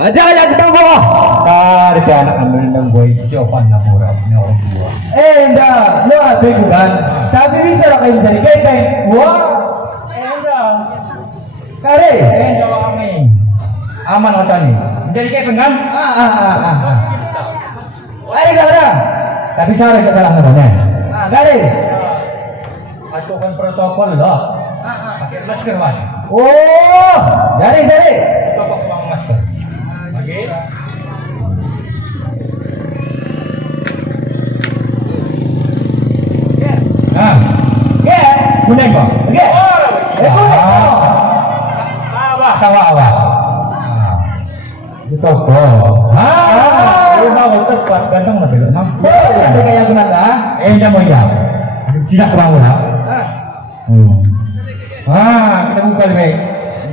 Aja yang ketemu. Dari anak ambil nunggu jawaban laporan orang tua. Enggak, lo ada bukan. Tapi bisa lah kayak jadi kepeng. Wah, enggak. Kare. Enggak amin. Aman otak nih. Jadi kayak pengan. Kare kare. Tapi cara kesalahan mana? Kare. Aku kan protokol loh. Pakai masker mas. Oh, dari. Coba uang masker. Oke. Nah, guna kok. Oke. Awak. Itu kok. Mau tepat ganteng mas itu. Ada kayak gimana? Mau ya. Tidak mau lah. Kita buka lebih.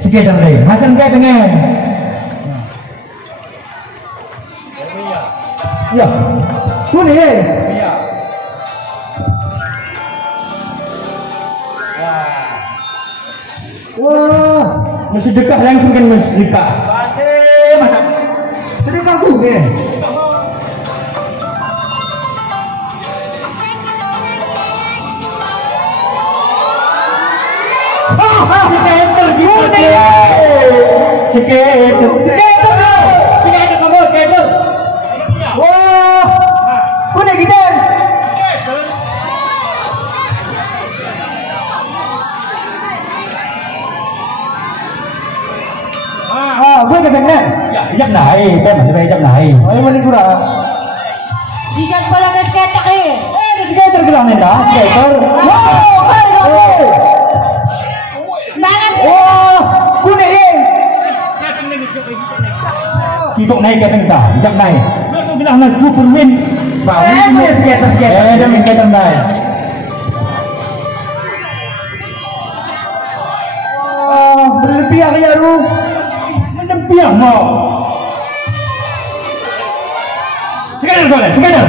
Sikit lebih. Hasan kayak dengan. Ya. Kuning. Iya. Wah, Mesti dekat langsung kan mesti dekat. sedekah kuning. Skater gitu deh. Skater kamu skater. Wah, kuning gitu. Gue kepengnya. Jam naik, kan masih jam naik. Oh, ini mana kurang? Ikan pala ke skater Ada skater bilang dah, skater. Banget. Oh, kuning. Kita naik ke tengah, jam naik. Lu bilang mas super win. Skater. Dia skater naik. Berlebih ya lu. Mendempiang mau. Skater.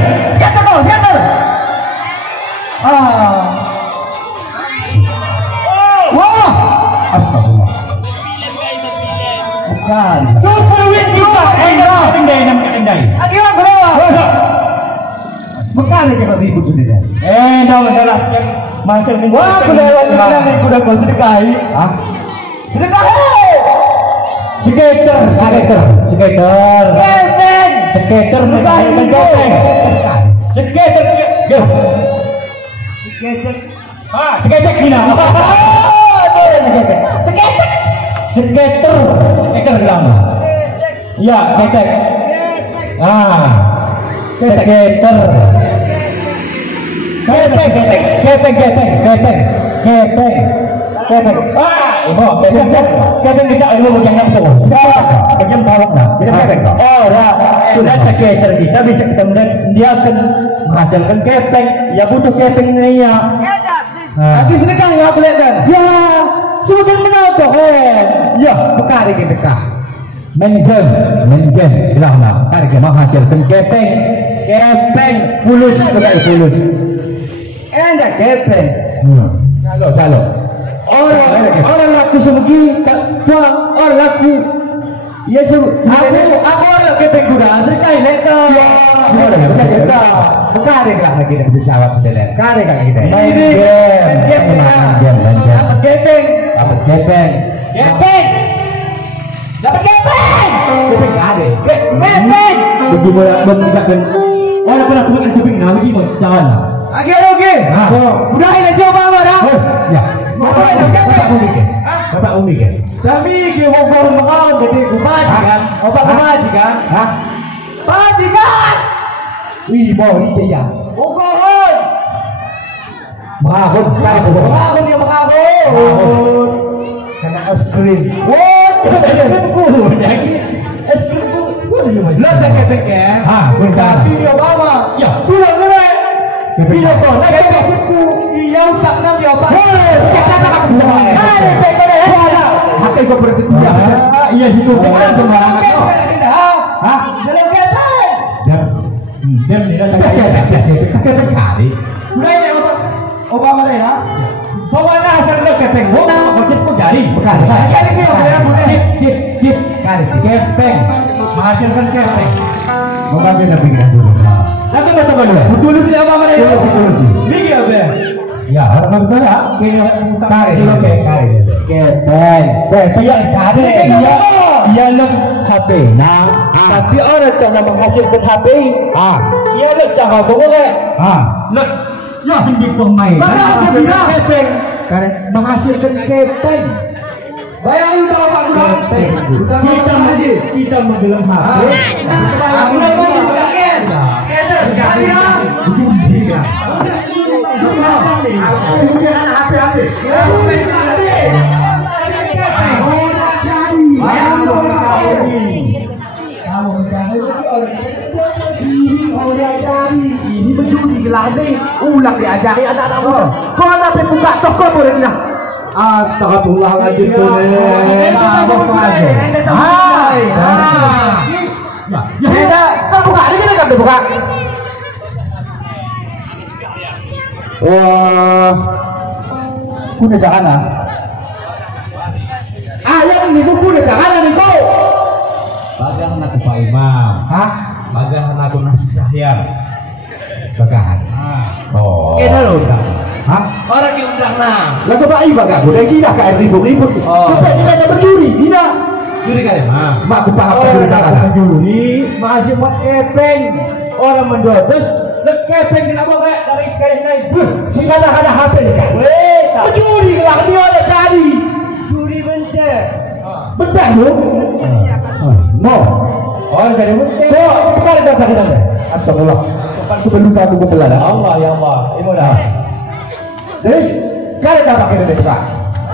Wah, astagfirullah. Bukan. Super win kita. Kendai. Akhirnya berapa? Bukan aja kalau ribut sudah. Dah masalah yang masuk minggu. Wah, kuda kau sedekahi. Hah? Sedekahi. Skater. Skater Sedekahi. Skater. Skater gila. Skater lama. Ya, ketek. Skater. Ketek. Ibu, ketek kita ilmu macam tu. Sekarang, macam bawah dah. Sudah skater kita bisa ketemu dan dia akan menghasilkan ketek. Ya butuh ketek ini ya. Tapi sedekah ya boleh kan? Ya, sudah menakut. Ya, bukan lagi sedekah. Main game, bilang lah. Tarik menghasilkan ketek. Pulus. Enak kepeng. Kalau. Orang laku sebegi, orang laku. Ya Aku orang kepeng kuda. Sedekah ini kan. Bukan ada lagi yang dijawab sudah. Kare kak kita. Main game. Dapat kepeng. Kepeng kare. Bagi memudahkan orang pernah bukan kuping nama lagi mau jalan. Oke. Udah ini siapa dah? Ya. Bapak Umi kan? Kami mau mengawan jadi kumajikan. Bapak kumajikan? Hah? Majikan! Wih, mau ini jaya. Mengawan. Mengawan dia mengawan. Kena es krim. Wah, es krim Lo tak kepek ya? Tapi dia bawa. Ya. Pulang dulu. Bila kau nak kepekku, iya tak nak dia apa? Kita tak aku buat. Ada kepek ada. Hati kau berarti kuda. Iya situ. Hah? Dalam kepek. Dia tidak Kepek kali. Udah ya Obama deh ya. Bawa nasar lo kepek. Kau cip kau jari. Bukan. Jadi dia boleh. Cip chip kepeng menghasilkan kepeng. Mengapa nak pikiran dulu? Lagu betul betul. Betul sih apa mana? Betul sih. Miki apa? Ya, orang betul ya. Kepeng. Yang cari dia nak HP. Nah, tapi orang tu nak menghasilkan HP. Dia nak cara boleh. Nak ya hindi pemain. Kepeng. Menghasilkan kepeng. Bayangin kalau Pak Gubernur kita menggelam HP. Aku nak bagi bagian. Jadi lah. Ini menjudi gelar ni ulang diajari anak-anak muda. Kau nak buka toko boleh tidak? Astagfirullahaladzim tuh ya, kau buka ini kita kan buka. Wah, kuda jangan lah. Yang ini kuda jangan lah nih kau. Bagahan aku Pak Imam. Bagahan aku nasi sahyar. Bagahan. Oh. Kita loh kan. Orang yang undang nah. Lagu Pak Imam gak kuda gila kayak ribut-ribut. Sampai kita ada berjuri, tidak. Juri kan Imam. Mak aku paham juri jangan lah. Juri masih buat kepeng. Orang mendodos. Kepeng kenapa kayak dari sekali naik. Sekarang ada HP kan. Berjuri lah dia ada cari. Juri bentar. Betul lu? No. Orang dari mungkin. Kok perkara dah sakit anda? Astagfirullah. Sopan tu berlupa aku berpelan. Allah ya Allah. Ibu dah. Jadi, kalian dah pakai dari dekat.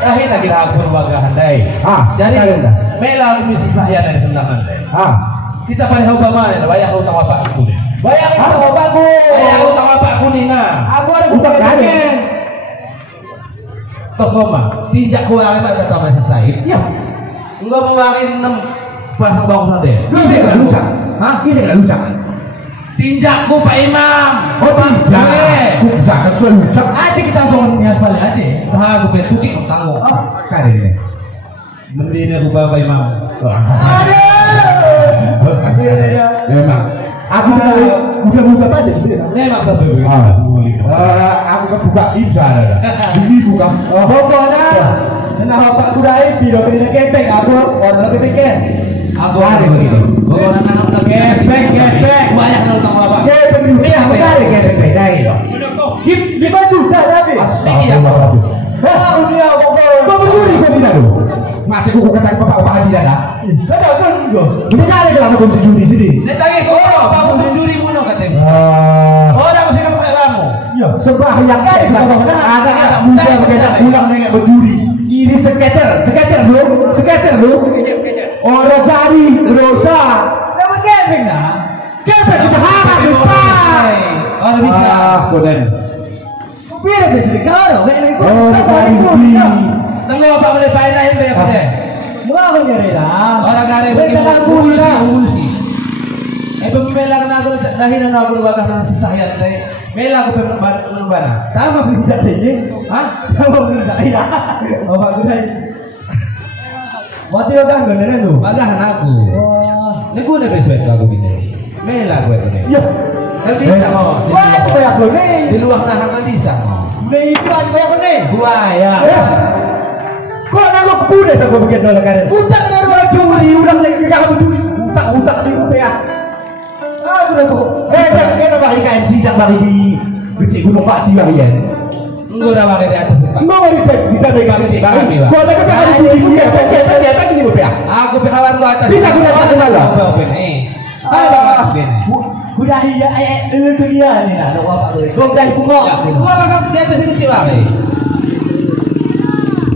Lahir lagi aku bagahan dai. Jadi mela misi sahyar dari sendangan dai. Kita paling tahu bagaimana. Bayar utang apa aku deh. Bayar utang apa aku? Bayar utang apa aku nih nah. Aku ada utang kalian. Tok koma. Tinjak kuali mak kata masih Said. Ya. Enggak mewarin 6 pasang bawang sate. Bisa nggak lucak? Bisa nggak lucak? Tinjakku Pak Imam. Oh tinjak. Lucak itu lucak. Aja kita bangunnya sekali aja. Aku betuki tanggung. Kali ini. Mendina aku Pak Imam. Memang. Aku udah aja gitu. Memang sampai begitu. Aku kan buka bisa ada. Ini buka. Pokoknya. Nah, Pak Kudai biro kena kepeng. Aku orang lebih pikir. Aku ada begitu. Pokoknya anak udah Kepeng. banyak kalau utang apa. Kepeng dunia aku tarik kepeng beda itu. 5 juta tapi. Astagfirullahaladzim. Dunia pokoknya. Kau mencuri kau tidak lu? Mati aku kata bapak haji dah. Ada kan juga. Ini kali kalau aku mencuri sini. Netagi kau apa mau juri bunuh katanya. Orang mesti kamu kayak kamu. Ya, sembahyang kali ada anak muda begitu pulang dengan berjuri. Ini seketer lu. Orang cari dosa. Dapat kepeng lah. Kepeng kita harap lupa. Orang bisa. Koden. Biar bisa dikau. Tengok apa boleh painain be apa deh. Mau aku nyari lah. Orang kare begini pembela kena aku lahir aku bakal nasi sahyar deh. Mela aku pembela. Tahu pinjak ini? Tahu pinjak ya. Oh Pak Gudai. Mati orang beneran lu. Bagahan aku. Wah. Ini gue udah besok aku gini. Mela gue ini. Ya. Tapi tak mau. Wah, itu banyak lu nih. Di luar nahan kan bisa. Nih itu aja banyak lu nih. Buaya. Kok nangkep kuda sama begitu lah kalian? Utang baru aja. Curi, udah kalau mencuri. Utang di rupiah. Kita bagi kain sidak bagi di Becik Gunung Pati bagian. Enggak udah pakai di atas Pak. Enggak mau kita pegang si bagi. Gua ada kata ada di dia, kita lihat gini rupiah. Aku pekawan lu atas. Bisa guna apa lah? Udah iya, itu dia nih lah. Apa boleh? Gua udah bungok. Gua kan di atas ini ciwa.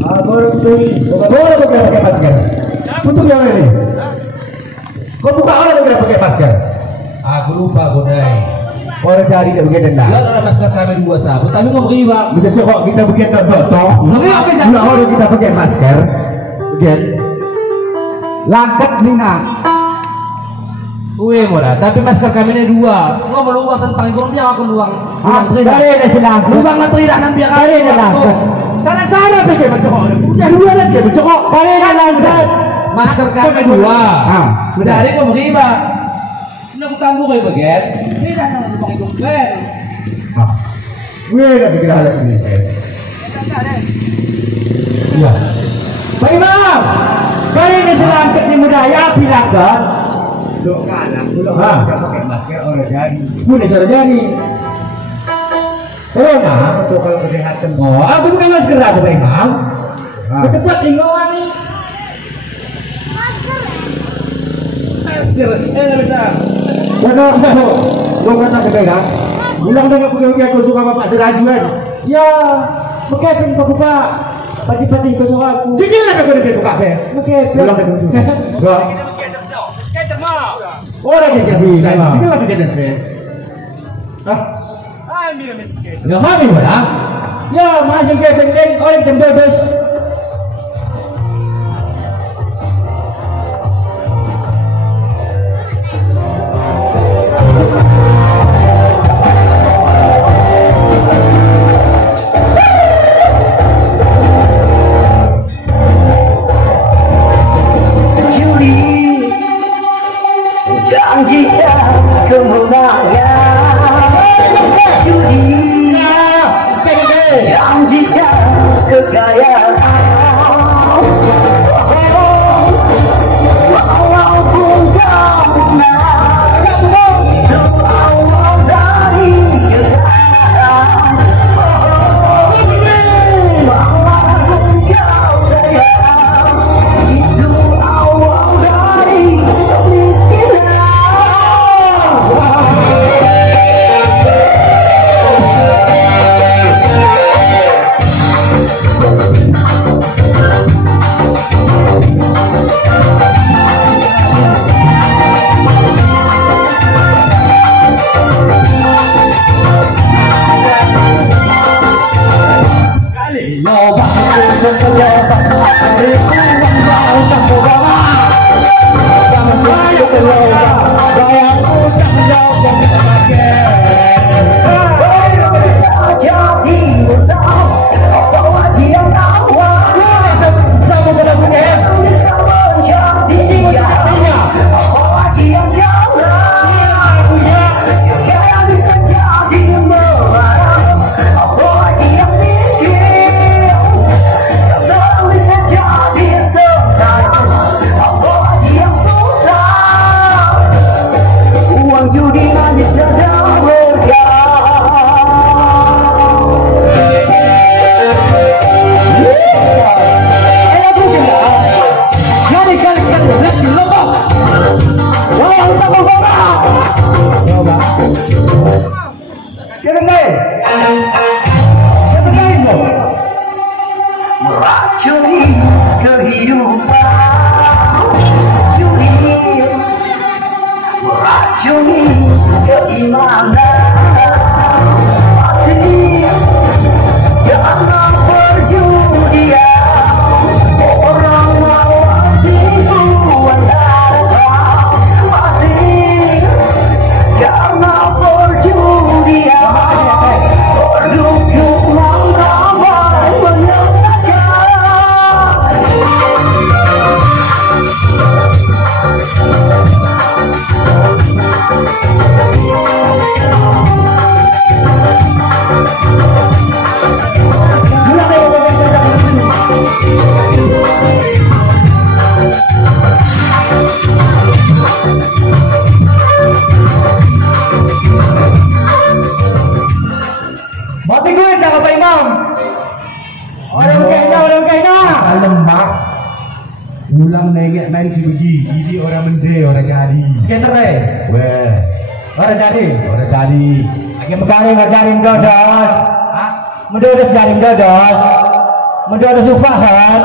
Baru tuh. Boleh pakai masker. Untuk yang ini. Kau buka orang yang pakai masker. Aku lupa Godai. Orang cari dia begitu dah. Lalu ada masker kami 2 sabut, tapi ngomong riba. Bisa cokok kita begitu toh. Gula orang kita pakai masker. Begitu. Langkat Nina. Uwe murah, tapi masker kami ini 2. Ngomong luang tentang kurang dia aku luang. Dari ada silang. Lubang nanti dan biar Dari ada langkat. Sana pakai mencokok. Udah dua lagi mencokok. Dari ada langkat. masker kami dua. Dari kamu riba. Nak tangguh kayak bagian. Tidak nak pakai dompet. Gue udah bikin hal ini. Iya. Pak Imam, kali ini selangkit di budaya bilang kan? Lo kalah, lo pakai masker orang jadi. Udah jadi. Oh, nah, Itu kalau kesehatan. oh, aku bukan masker aku Pak Imam. Cepat tinggalan nih. Masker. Nggak bisa. Lo kata kepegang. Bilang dengan punya aku suka bapak serajuan. Ya, mungkin Pak Bapak. Pati-pati kosong aku. Jadi lah aku udah buka be. Mungkin. Bilang ke dulu. Enggak. Skater mau. Orang yang jadi. Jadi lah kita be. Hah? Ya, kami mana? Ya, masih kayak penting orang tembus. Meracuni kehidupan, meracuni keimanan. Pasti jangan perjudian, orang mawas dibuat datang. Pasti jangan perjudian, berduduk ramai menyesatkan. Mati gue jangan Pak Imam. Orang kayaknya. Kalem Pak. Ulang nengek main si beji. Jadi orang mende orang jadi. Skater Weh. Orang jadi. Orang jadi. Lagi mencari ngajarin dodos. Hah? Mendodos jaring dodos. Mendodos upahan.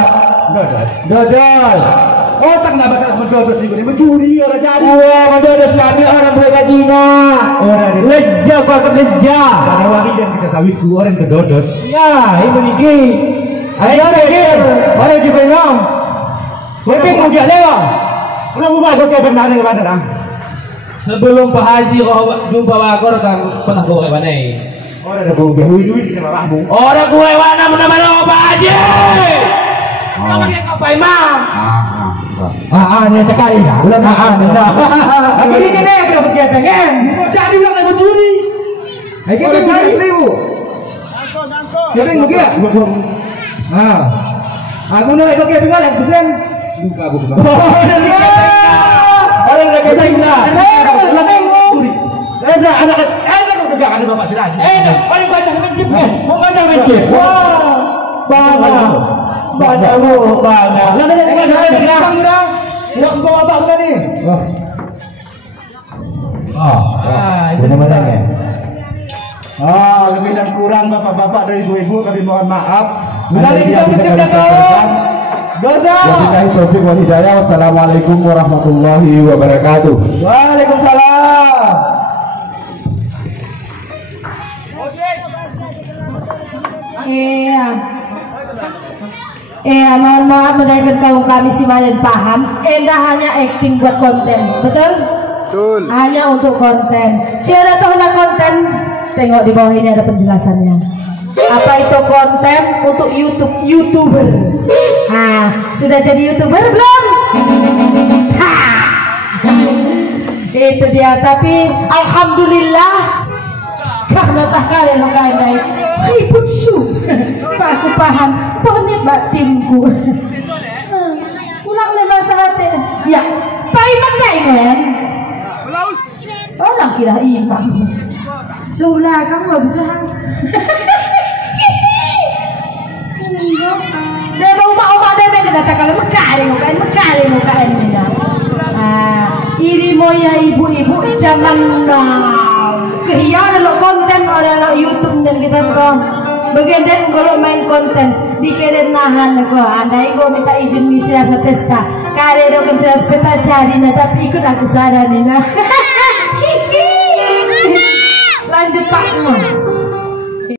Dodos. Oh tak nggak bakal mendodos nih gue mencuri orang jadi. Iya, mendodos kami orang bergajina. Orang di Leja kok leja. karena wangi dan kita sawitku orang kedodos. Ya, ibu niki. Ayo lagi. Orang di Pak Imam. Tapi mau dia lewat. Ulang ubah kau kayak benar nih kepada orang. Sebelum Pak Haji kau jumpa wakor kan pernah kau kayak mana? Orang ada bau duit di sama kamu. Orang gue mana mana Pak Haji? Kau pakai kau Pak Imam. Ini sekali dah. Ini kena yang belum pengen. Mau cari ulang lagi curi. Ayo kita cari seribu. Siapa yang mungkin? Aku nak ikut keping lagi kusen. Buka aku buka. Orang lagi tengah. Anak tegangan bapak sudah. Orang baca mencip kan? Mau baca mencip. Wah, banyak lu, banyak. Lalu ada tegang dah. Buat kau apa sudah ni? Benar-benar ya. Lebih dan kurang bapak-bapak dan ibu-ibu kami mohon maaf. Benar kita mencipta kau. Dosa. Wabillahi taufiq wal hidayah. Wassalamualaikum warahmatullahi wabarakatuh. Waalaikumsalam. Mohon maaf mendengarkan kaum kami si Mayan paham. Enda hanya acting buat konten, betul? Betul. Hanya untuk konten. Siapa tahu nak konten? Tengok di bawah ini ada penjelasannya. Apa itu konten untuk YouTuber? Sudah jadi YouTuber belum? Itu dia. Tapi alhamdulillah karena tak kalian lo kain ribut su. Aku paham. Bonet batimku. Ulang le masalah teh. Ya, Pak Iman gak ingat? Orang kira imam. Sulah kamu gak berjalan. Dia mau dia kata kalau mekari mukain mina. Ini moya ibu-ibu jangan kehilangan lo konten orang lo YouTube dan kita tuh. Bagian kalau main konten dikirim nahan aku. Andai aku minta izin misia sepesta. Kare dokan saya sepeta cari tapi ikut aku sadar Nina. Lanjut Pak.